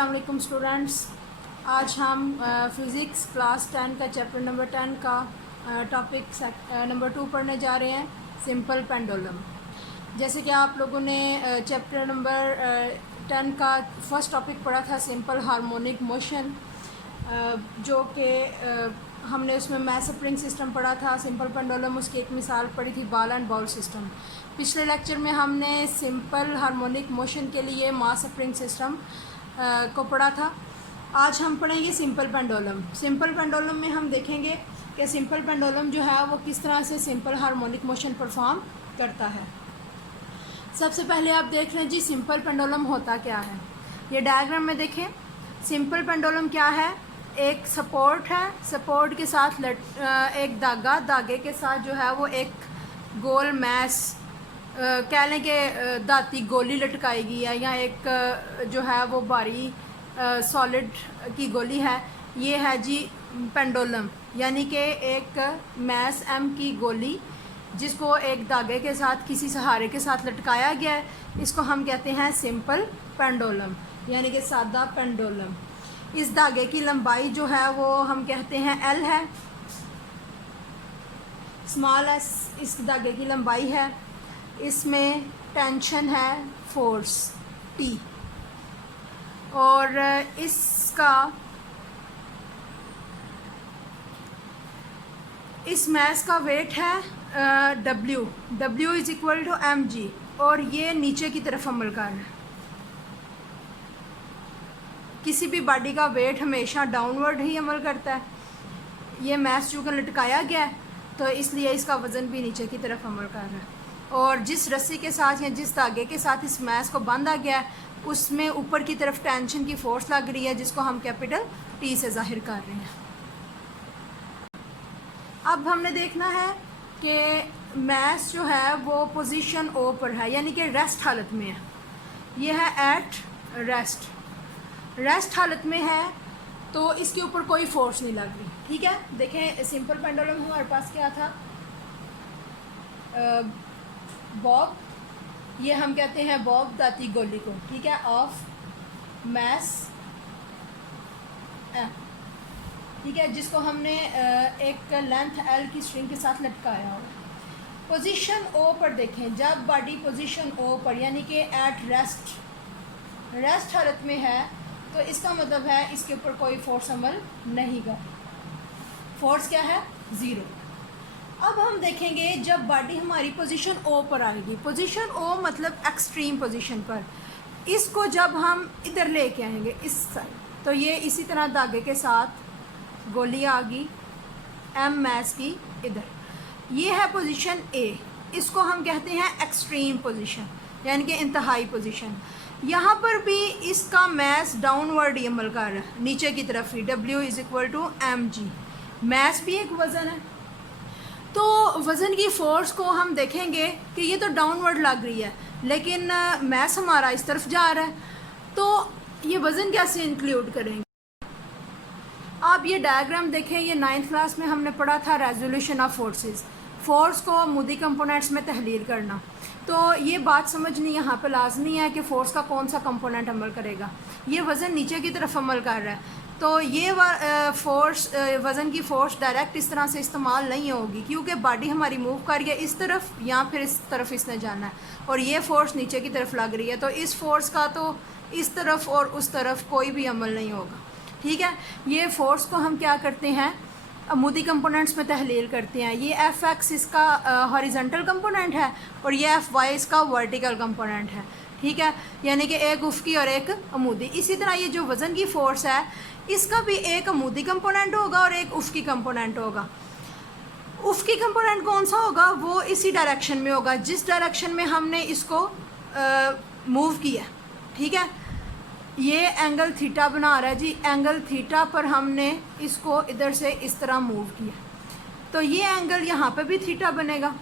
अस्सलाम वालेकुम स्टूडेंट्स। आज हम फ़िज़िक्स क्लास 10 का चैप्टर नंबर 10 का टॉपिक नंबर 2 पढ़ने जा रहे हैं, सिंपल पेंडुलम। जैसे कि आप लोगों ने चैप्टर नंबर 10 का फर्स्ट टॉपिक पढ़ा था सिंपल हार्मोनिक मोशन, जो कि हमने उसमें मास स्प्रिंग सिस्टम पढ़ा था। सिंपल पेंडुलम उसकी एक मिसाल पढ़ी थी बॉल एंड बाउल सिस्टम। पिछले लेक्चर में हमने सिंपल हार्मोनिक मोशन के लिए मास स्प्रिंग सिस्टम को पढ़ा था। आज हम पढ़ेंगे सिंपल पेंडुलम। सिंपल पेंडुलम में हम देखेंगे कि सिंपल पेंडुलम जो है वो किस तरह से सिंपल हार्मोनिक मोशन परफॉर्म करता है। सबसे पहले आप देख रहे हैं जी सिंपल पेंडुलम होता क्या है। ये डायग्राम में देखें, सिंपल पेंडुलम क्या है। एक सपोर्ट है, सपोर्ट के साथ एक धागे के साथ जो है वो एक गोल मैस कह लें कि दाती गोली लटकाएगी है, या एक जो है वो भारी सॉलिड की गोली है। ये है जी पेंडुलम, यानी कि एक मैस एम की गोली जिसको एक धागे के साथ किसी सहारे के साथ लटकाया गया है, इसको हम कहते हैं सिंपल पेंडुलम, यानी कि सादा पेंडुलम। इस धागे की लंबाई जो है वो हम कहते हैं एल है, स्मॉल एस इस धागे की लंबाई है। इसमें टेंशन है फोर्स टी, और इस मैस का वेट है W is equal to M G, और ये नीचे की तरफ अमल कर रहा है। किसी भी बॉडी का वेट हमेशा डाउनवर्ड ही अमल करता है। ये मैस चूँकि लटकाया गया है तो इसलिए इसका वज़न भी नीचे की तरफ अमल कर रहा है, और जिस रस्सी के साथ या जिस धागे के साथ इस मैस को बांधा गया है उसमें ऊपर की तरफ टेंशन की फोर्स लग रही है, जिसको हम कैपिटल टी से जाहिर कर रहे हैं। अब हमने देखना है कि मैस जो है वो पोजीशन ओ पर है, यानी कि रेस्ट हालत में है। ये है एट रेस्ट हालत में है, तो इसके ऊपर कोई फोर्स नहीं लग रही। ठीक है, देखें सिंपल पेंडुलम हमारे पास क्या था, बॉब, ये हम कहते हैं बॉब दाती गोली को, ठीक है, ऑफ मैस एम, ठीक है, जिसको हमने एक लेंथ एल की स्ट्रिंग के साथ लटकाया हो। पोजीशन ओ पर देखें, जब बॉडी पोजीशन ओ पर यानी कि एट रेस्ट हालत में है, तो इसका मतलब है इसके ऊपर कोई फोर्स अमल नहीं कर, फोर्स क्या है, ज़ीरो। अब हम देखेंगे जब बॉडी हमारी पोजीशन ओ पर आएगी, पोजीशन ओ मतलब एक्सट्रीम पोजीशन पर, इसको जब हम इधर लेके आएंगे इस साइड, तो ये इसी तरह धागे के साथ गोली आ गई एम मैस की इधर। ये है पोजीशन ए, इसको हम कहते हैं एक्सट्रीम पोजीशन, यानी कि इंतहाई पोजीशन। यहाँ पर भी इसका मैस डाउनवर्ड ही अमल कर रहा है, नीचे की तरफ ही, W is equal to M G. Mass भी एक वज़न है, तो वज़न की फ़ोर्स को हम देखेंगे कि ये तो डाउनवर्ड लग रही है, लेकिन मैस हमारा इस तरफ जा रहा है, तो ये वज़न कैसे इंक्लूड करेंगे। आप ये डायग्राम देखें, ये 9th क्लास में हमने पढ़ा था रेजोल्यूशन ऑफ फोर्सेस, फ़ोर्स को मूडी कंपोनेंट्स में तहलील करना। तो ये बात समझनी यहाँ पे लाजमी है कि फ़ोर्स का कौन सा कंपोनेंट अमल करेगा। ये वज़न नीचे की तरफ अमल कर रहा है, तो ये वज़न की फ़ोर्स डायरेक्ट इस तरह से इस्तेमाल नहीं होगी, क्योंकि बॉडी हमारी मूव कर रही है इस तरफ या फिर इस तरफ इसने जाना है, और ये फ़ोर्स नीचे की तरफ लग रही है, तो इस फ़ोर्स का तो इस तरफ और उस तरफ कोई भी अमल नहीं होगा। ठीक है, ये फ़ोर्स को हम क्या करते हैं, अमूदी कंपोनेंट्स में तहलील करते हैं। ये एफ एक्स इसका हॉरिजॉन्टल कंपोनेंट है, और ये एफ वाई इसका वर्टिकल कंपोनेंट है। ठीक है, यानी कि एक उफ़क़ी और एक अमूदी। इसी तरह ये जो वज़न की फ़ोर्स है, इसका भी एक अमूदी कंपोनेंट होगा और एक उफ़क़ी कंपोनेंट होगा। उफ़क़ी कंपोनेंट कौन सा होगा, वो इसी डायरेक्शन में होगा जिस डायरेक्शन में हमने इसको मूव किया। ठीक है, ये एंगल थीटा बना रहा है जी, एंगल थीटा पर हमने इसको इधर से इस तरह मूव किया, तो ये एंगल यहाँ पे भी थीटा बनेगा,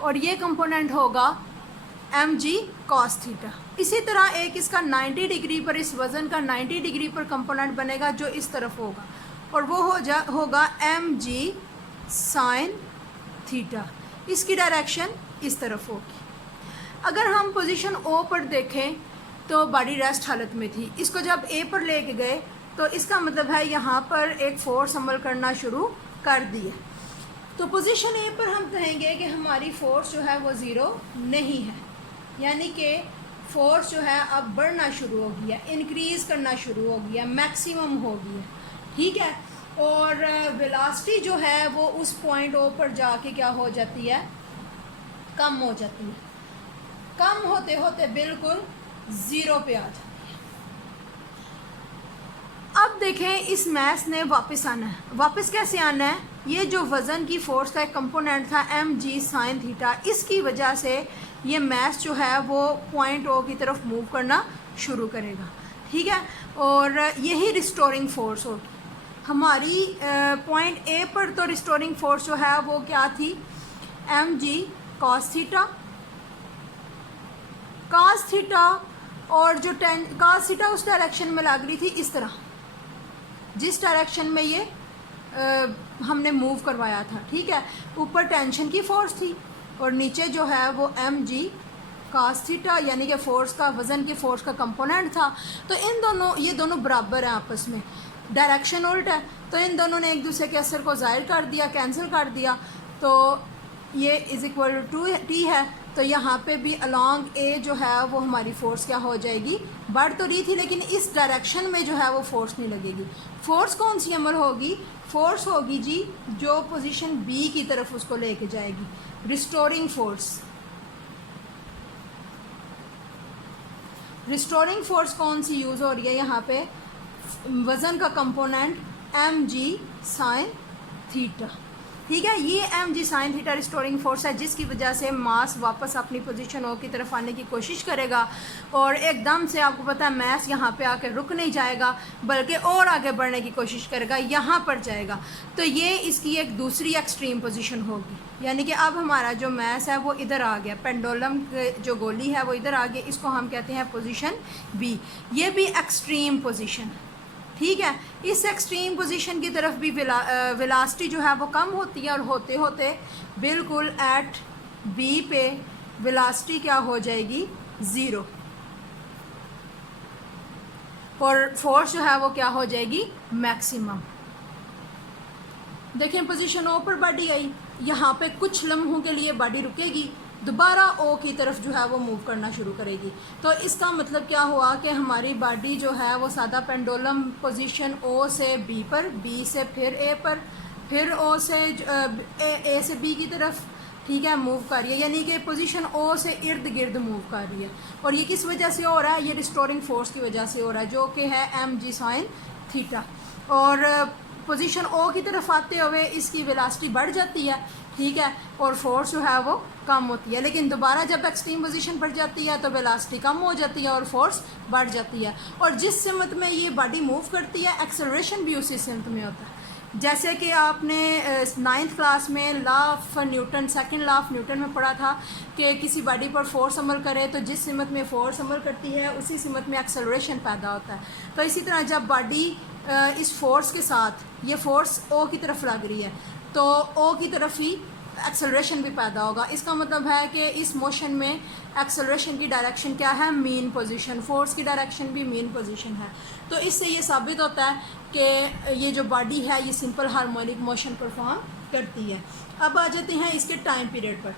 और ये कंपोनेंट होगा एम जी कॉस थीटा। इसी तरह एक इसका 90 डिग्री पर, इस वज़न का 90 डिग्री पर कंपोनेंट बनेगा जो इस तरफ होगा, और वो होगा एम जी साइन थीटा। इसकी डायरेक्शन इस तरफ होगी। अगर हम पोजीशन ओ पर देखें तो बॉडी रेस्ट हालत में थी। इसको जब ए पर लेके गए तो इसका मतलब है यहाँ पर एक फोर्स अमल करना शुरू कर दिए। तो पोजीशन ए पर हम कहेंगे कि हमारी फ़ोर्स जो है वो ज़ीरो नहीं है, यानी कि फ़ोर्स जो है अब बढ़ना शुरू हो गया, इंक्रीज़ करना शुरू हो गया, मैक्सिमम हो गया, ठीक है। और वेलोसिटी जो है वो उस पॉइंट ओ पर जाके क्या हो जाती है, कम हो जाती है, कम होते होते बिल्कुल ज़ीरो पे आ जाती है। अब देखें इस मैस ने वापस आना है। वापस कैसे आना है, ये जो वज़न की फ़ोर्स का एक कंपोनेंट था mg sin थीटा, इसकी वजह से ये मैस जो है वो पॉइंट ओ की तरफ मूव करना शुरू करेगा, ठीक है। और यही रिस्टोरिंग फ़ोर्स होगी हमारी पॉइंट ए पर। तो रिस्टोरिंग फ़ोर्स जो है वो क्या थी, mg cos theta, cos theta, और जो cos थीटा उस डायरेक्शन में लग रही थी इस तरह, जिस डायरेक्शन में ये हमने मूव करवाया था, ठीक है। ऊपर टेंशन की फ़ोर्स थी और नीचे जो है वो mg cos थीटा, यानी कि फ़ोर्स का, वज़न की फ़ोर्स का कंपोनेंट था। तो इन दोनों, ये दोनों बराबर हैं आपस में, डायरेक्शन उल्ट है, तो इन दोनों ने एक दूसरे के असर को ज़ाहिर कर दिया, कैंसिल कर दिया। तो ये इज़ इक्वल टू t है, तो यहाँ पे भी अलॉन्ग ए जो है वो हमारी फ़ोर्स क्या हो जाएगी, बढ़ तो रही थी लेकिन इस डायरेक्शन में जो है वो फ़ोर्स नहीं लगेगी। फ़ोर्स कौन सी अमल होगी, फ़ोर्स होगी जी जो पोजीशन बी की तरफ उसको लेके जाएगी, रिस्टोरिंग फ़ोर्स। रिस्टोरिंग फ़ोर्स कौन सी यूज़ हो रही है यहाँ पे, वज़न का कंपोनेंट mg sin थीटा, ठीक है। ये mg sin theta restoring force है, जिसकी वजह से मास वापस अपनी पोजीशन ओ की तरफ आने की कोशिश करेगा और एकदम से आपको पता है मैस यहाँ पे आके रुक नहीं जाएगा बल्कि और आगे बढ़ने की कोशिश करेगा, यहाँ पर जाएगा। तो ये इसकी एक दूसरी एक्सट्रीम पोजीशन होगी, यानी कि अब हमारा जो मैस है वो इधर आ गया, पेंडुलम जो गोली है वो इधर आ गई, इसको हम कहते हैं पोजीशन बी। ये भी एक्सट्रीम पोजीशन है, ठीक है। इस एक्सट्रीम पोजीशन की तरफ भी वेलोसिटी जो है वो कम होती है और होते होते बिल्कुल एट बी पे वेलोसिटी क्या हो जाएगी, ज़ीरो, और फोर्स जो है वो क्या हो जाएगी, मैक्सिमम। देखें पोजीशन ओ पर बॉडी आई, यहाँ पे कुछ लम्हों के लिए बॉडी रुकेगी, दोबारा ओ की तरफ जो है वो मूव करना शुरू करेगी। तो इसका मतलब क्या हुआ कि हमारी बॉडी जो है वो सादा पेंडुलम पोजीशन ओ से बी पर, बी से फिर ए पर, फिर ओ से ए से बी की तरफ, ठीक है, मूव कर रही है, यानी कि पोजीशन ओ से इर्द गिर्द मूव कर रही है। और ये किस वजह से हो रहा है, ये रिस्टोरिंग फोर्स की वजह से हो रहा है, जो कि है mg sin थीटा। और पोजीशन ओ की तरफ आते हुए इसकी वेलोसिटी बढ़ जाती है, ठीक है, और फोर्स जो है वो कम होती है। लेकिन दोबारा जब एक्सट्रीम पोजीशन पर जाती है तो वेलोसिटी कम हो जाती है और फोर्स बढ़ जाती है। और जिस सिमत में ये बॉडी मूव करती है एक्सेलरेशन भी उसी सिमत में होता है। जैसे कि आपने 9th क्लास में law of Newton, second law of Newton में पढ़ा था कि किसी बॉडी पर फोर्स अमल करे तो जिस सिमत में फोर्स अमल करती है उसी सिमत में एक्सेलरेशन पैदा होता है। तो इसी तरह जब बॉडी इस फोर्स के साथ, ये फोर्स ओ की तरफ लग रही है तो ओ की तरफ ही एक्सेलरेशन भी पैदा होगा। इसका मतलब है कि इस मोशन में एक्सेलरेशन की डायरेक्शन क्या है, मीन पोजीशन, फोर्स की डायरेक्शन भी मीन पोजीशन है। तो इससे ये साबित होता है कि ये जो बॉडी है ये सिंपल हार्मोनिक मोशन परफॉर्म करती है। अब आ जाते हैं इसके टाइम पीरियड पर।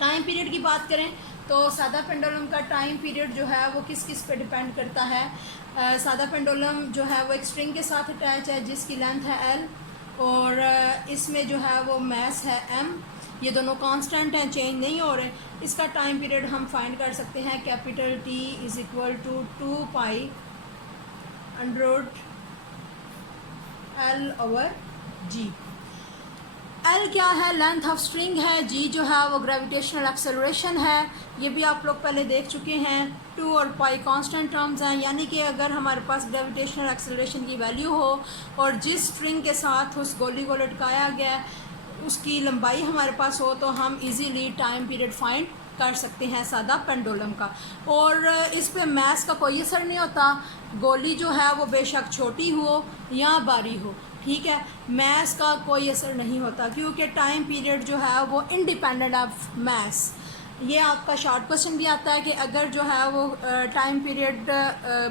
टाइम पीरियड की बात करें तो सादा पेंडुलम का टाइम पीरियड जो है वो किस किस पे डिपेंड करता है। सादा पेंडुलम जो है वो एक स्ट्रिंग के साथ अटैच है जिसकी लेंथ है L और इसमें जो है वो मैस है m। ये दोनों कांस्टेंट हैं, चेंज नहीं हो रहे। इसका टाइम पीरियड हम फाइंड कर सकते हैं capital T is equal to 2 pi under L/G। L क्या है, लेंथ ऑफ स्ट्रिंग है, G जो है वो ग्रेविटेशनल एक्सेलरेशन है, ये भी आप लोग पहले देख चुके हैं। 2 और पाई कांस्टेंट टर्म्स हैं, यानी कि अगर हमारे पास ग्रेविटेशनल एक्सेलरेशन की वैल्यू हो और जिस स्ट्रिंग के साथ उस गोली को लटकाया गया उसकी लंबाई हमारे पास हो तो हम इजीली टाइम पीरियड फाइंड कर सकते हैं सादा पेंडुलम का। और इस पे मैस का कोई असर नहीं होता, गोली जो है वो बेशक छोटी हो या बारी हो, ठीक है, मैस का कोई असर नहीं होता क्योंकि टाइम पीरियड जो है वो इंडिपेंडेंट ऑफ मैस। ये आपका शॉर्ट क्वेश्चन भी आता है कि अगर जो है वो टाइम पीरियड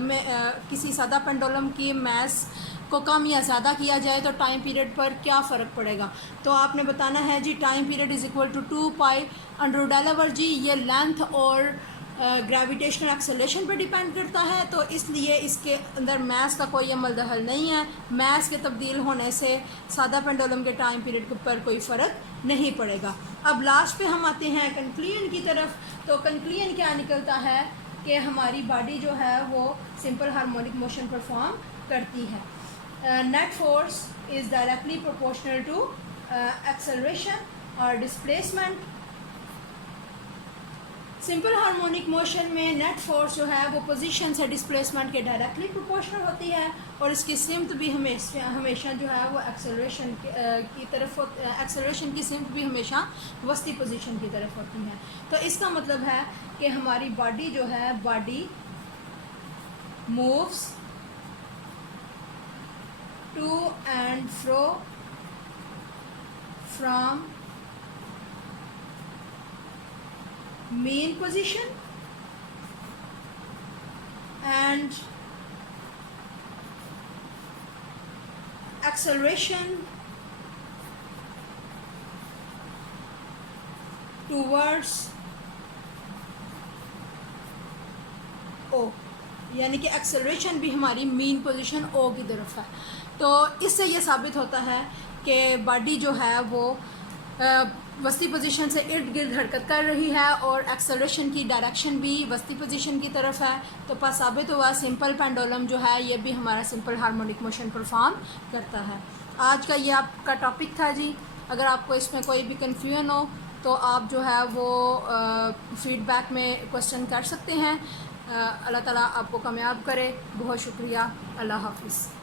में किसी सादा पेंडुलम की मैस को कम या ज़्यादा किया जाए तो टाइम पीरियड पर क्या फ़र्क पड़ेगा। तो आपने बताना है जी time period is equal to 2π√L g. ये लेंथ और ग्रेविटेशनल एक्सेलरेशन पर डिपेंड करता है, तो इसलिए इसके अंदर मैस का कोई अमल दखल नहीं है। मैस के तब्दील होने से सादा पेंडुलम के टाइम पीरियड पर कोई फ़र्क नहीं पड़ेगा। अब लास्ट पे हम आते हैं कंक्लूजन की तरफ। तो कंक्लूजन क्या निकलता है कि हमारी बॉडी जो है वो सिंपल हार्मोनिक मोशन परफॉर्म करती है। Net force is directly proportional to acceleration और डिस्प्लेसमेंट। सिंपल हार्मोनिक मोशन में नेट फोर्स जो है वो पोजीशन से डिस्प्लेसमेंट के डायरेक्टली प्रोपोर्शनल होती है और इसकी सिमत भी हमेशा जो है वो एक्सेलरेशन की तरफ एक्सेलरेशन की सिमत भी हमेशा वस्ती पोजीशन की तरफ होती है। तो इसका मतलब है कि हमारी बॉडी जो है body moves to and fro from mean position and acceleration towards O, यानी कि एक्सेलरेशन भी हमारी मीन पोजीशन O की तरफ है। तो इससे ये साबित होता है कि बॉडी जो है वो वस्ती पोजीशन से इर्द गिर्द हरकत कर रही है और एक्सेलरेशन की डायरेक्शन भी वस्ती पोजीशन की तरफ है। तो पास साबित हुआ सिंपल पेंडुलम जो है ये भी हमारा सिंपल हार्मोनिक मोशन परफॉर्म करता है। आज का ये आपका टॉपिक था जी। अगर आपको इसमें कोई भी कन्फ्यूजन हो तो आप जो है वो फीडबैक में क्वेश्चन कर सकते हैं। अल्लाह ताला आपको कामयाब करे। बहुत शुक्रिया। अल्लाह हाफिज़।